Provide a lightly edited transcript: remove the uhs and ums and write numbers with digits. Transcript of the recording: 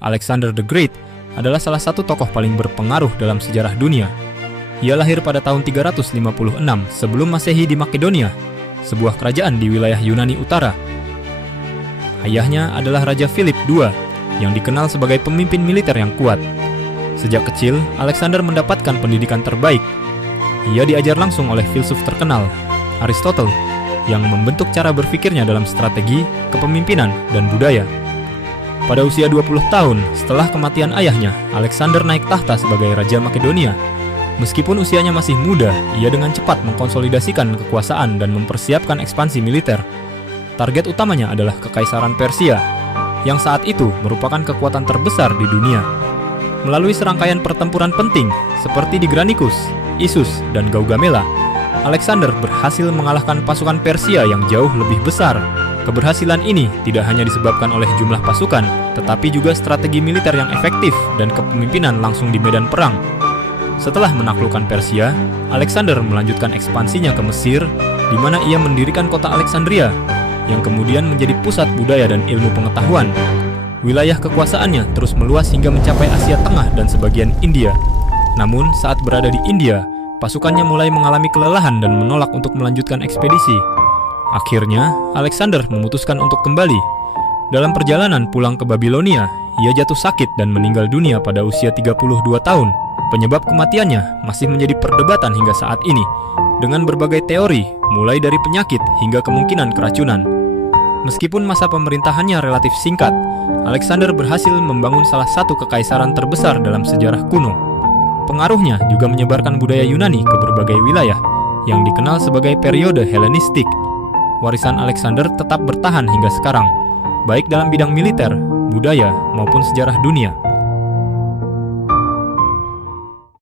Alexander the Great adalah salah satu tokoh paling berpengaruh dalam sejarah dunia. Ia lahir pada tahun 356 sebelum Masehi di Makedonia, sebuah kerajaan di wilayah Yunani Utara. Ayahnya adalah Raja Philip II yang dikenal sebagai pemimpin militer yang kuat. Sejak kecil, Alexander mendapatkan pendidikan terbaik. Ia diajar langsung oleh filsuf terkenal, Aristotle, yang membentuk cara berpikirnya dalam strategi, kepemimpinan, dan budaya. Pada usia 20 tahun, setelah kematian ayahnya, Alexander naik tahta sebagai Raja Makedonia. Meskipun usianya masih muda, ia dengan cepat mengkonsolidasikan kekuasaan dan mempersiapkan ekspansi militer. Target utamanya adalah Kekaisaran Persia, yang saat itu merupakan kekuatan terbesar di dunia. Melalui serangkaian pertempuran penting, seperti di Granicus, Issus, dan Gaugamela, Alexander berhasil mengalahkan pasukan Persia yang jauh lebih besar. Keberhasilan ini tidak hanya disebabkan oleh jumlah pasukan, tetapi juga strategi militer yang efektif dan kepemimpinan langsung di medan perang. Setelah menaklukkan Persia, Alexander melanjutkan ekspansinya ke Mesir, di mana ia mendirikan kota Alexandria, yang kemudian menjadi pusat budaya dan ilmu pengetahuan. Wilayah kekuasaannya terus meluas hingga mencapai Asia Tengah dan sebagian India. Namun, saat berada di India, pasukannya mulai mengalami kelelahan dan menolak untuk melanjutkan ekspedisi. Akhirnya, Alexander memutuskan untuk kembali. Dalam perjalanan pulang ke Babilonia, ia jatuh sakit dan meninggal dunia pada usia 32 tahun. Penyebab kematiannya masih menjadi perdebatan hingga saat ini, dengan berbagai teori, mulai dari penyakit hingga kemungkinan keracunan. Meskipun masa pemerintahannya relatif singkat, Alexander berhasil membangun salah satu kekaisaran terbesar dalam sejarah kuno. Pengaruhnya juga menyebarkan budaya Yunani ke berbagai wilayah, yang dikenal sebagai periode Helenistik. Warisan Alexander tetap bertahan hingga sekarang, baik dalam bidang militer, budaya, maupun sejarah dunia.